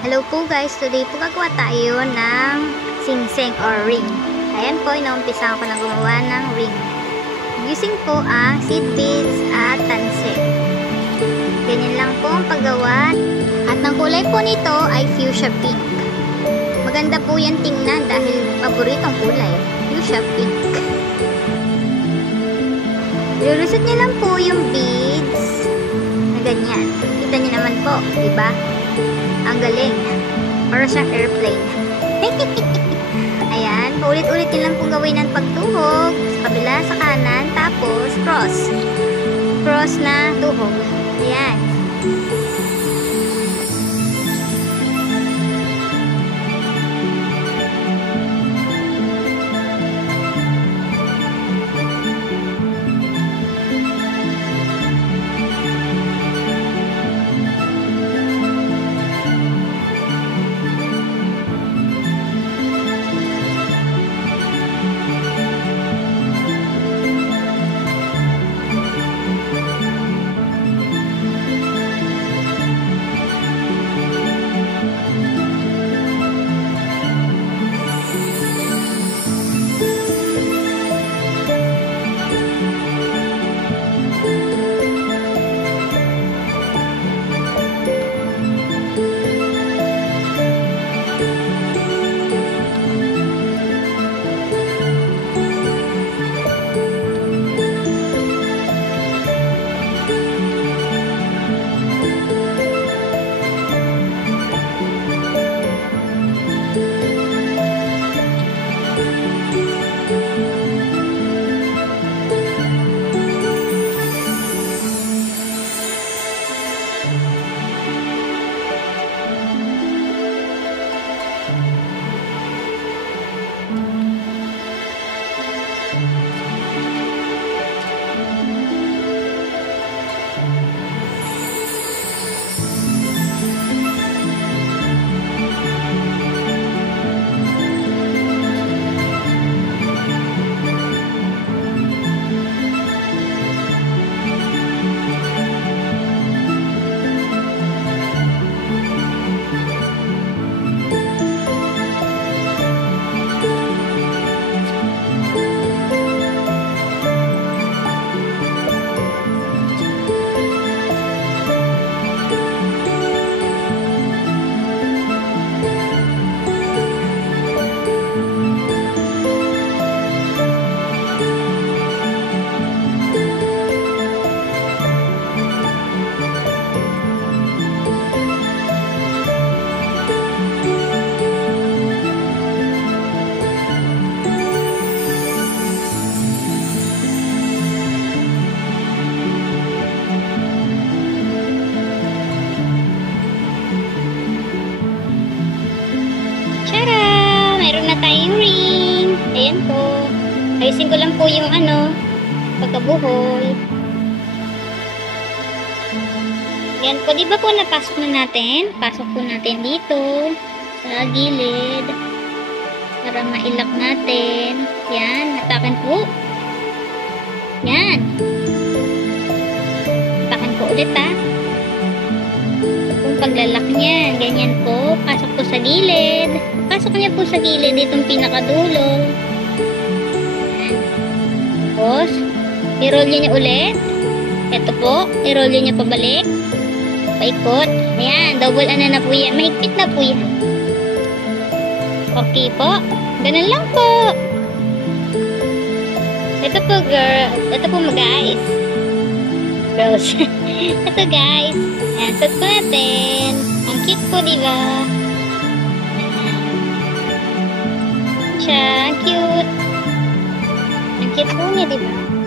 Hello po guys, today po gagawa tayo ng singsing or ring. Ayan po, inuumpisa ko na gumawa ng ring. Using po ang seed beads at tanset. Ganyan lang po ang paggawa. At ang kulay po nito ay fuchsia pink. Maganda po yan tingnan dahil paboritong kulay, fuchsia pink. Ilulusot niyo lang po yung beads na ganyan. Kita niyo naman po, diba? Ang galing. Para siyang airplane. Ayan, paulit-ulit nyo lang pong gawin ng pagtuhog sa kabila, sa kanan, tapos cross. Cross na tuhog. Ayan. Tayong ring. Ayan po. Ayusin ko lang po yung pagkabuhol. Ayan po. Diba po napasok na natin? Pasok po natin dito sa gilid para mailak natin. Yan. Hatakan po. Yan. Hatakan po ulit Kung paglalak niya. Ganyan po. Pasok po sa gilid. Pasok niya po sa gilid, itong pinakadulo. Tapos, i-roll niya ulit. Ito po, i-roll niya pabalik. Paikot. Ayan, double na po yan. Mahigpit na po yan. Okay po. Ganun lang po. Ito po, girl. Ito po, guys. Girls. Ito, guys. Ayan, set po natin. Ang cute po, diba? Siya, cute. Ang cute po niya, diba?